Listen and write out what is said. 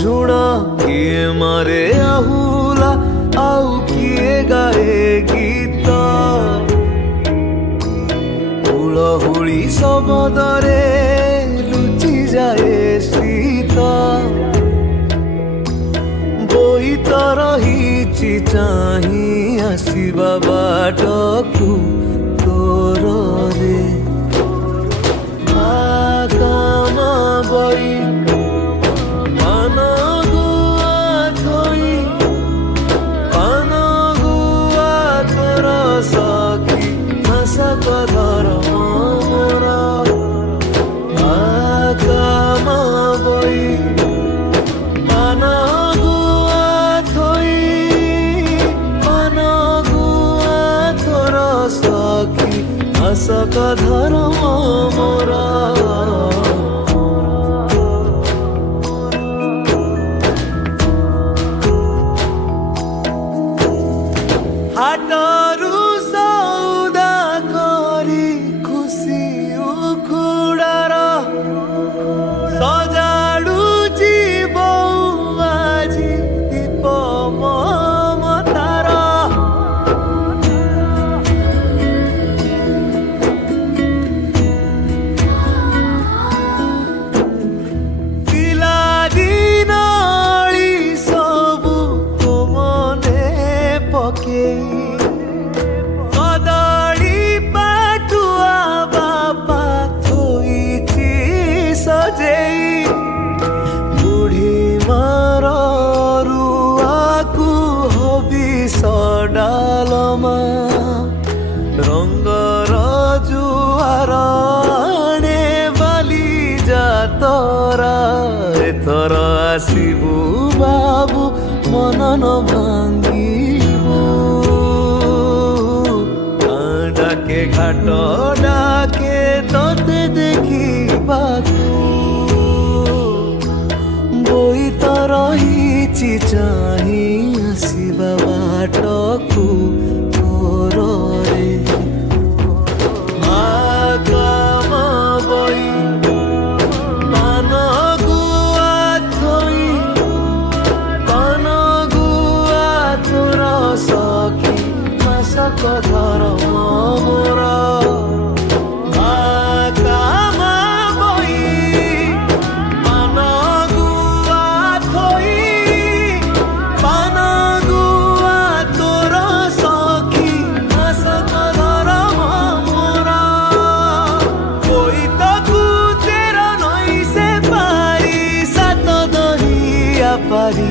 ଝୁଣା କିଏ ମାରେ ଆହୁଲା ଆଉ କିଏ ଗାଏ ଗୀତ ହୁଳହୁଳି ଶବଦରେ ଲୁଚିଯାଏ ଶୀତ ବୋଇତ ରହିଛି ଚାହିଁ ଆସିବା ବାଟକୁ ତୋରରେ କାମ ବଇ ପାନ ଗୁଆ ଥୋଇ ପାନ ଗୁଆ ତୋର ସଖୀ ମାସକ ଧର୍ମ ମୋର କାମ ବଇ ପାନ ଗୁଆ ଥୋଇ ପାନ ଗୁଆ ତୋର ସଖୀ ମାସକ ଧର୍ମ ମୋର ହାଟରୁ ସଉଦା କରି ଖୁସି ଉଖୁଡ଼ାର ସଜାଡ଼ୁଛି ବୋଉ ଆଜି ଦୀପ ମମତାର ପିଲାଦିନ ଅଳି ସବୁ ତୋ ମନେ ପକେଇ କଦଳୀ ପାଟୁଆ ବାପା ଥୋଇଛି ସଜେଇ ବୁଢ଼ୀ ମାର ରୁଆକୁ ହବିଷ ଡାଲମା ରଙ୍ଗର ଜୁଆର ଆଣେ ବାଲି ଯାତରା ଏଥର ଆସିବୁ ବାବୁ ମନ ନ ଭାଙ୍ଗିବୁ ଡାକେ ଘାଟ ଡାକେ ତତେ ଦେଖିବାକୁ ବୋଇତ ରହିଛି ଚାହିଁ ଆସିବା ବାଟକୁ ତୋରରେ କାମ ବଇ ପାନ ଗୁଆ ଥୋଇ ପାନ ଗୁଆ ତୋର ସଖୀ ମାସକ ଧର୍ମ ମୋର କାମ ବଇ ପାନ ଗୁଆ ଥୋଇ ପାନ ଗୁଆ ତୋର ସଖୀ ମାସକ ଧର୍ମ ମୋର ବୋଇତକୁ ତେର ନଈ ସେ ପାରି ସାତ ଦରିଆ ପାରି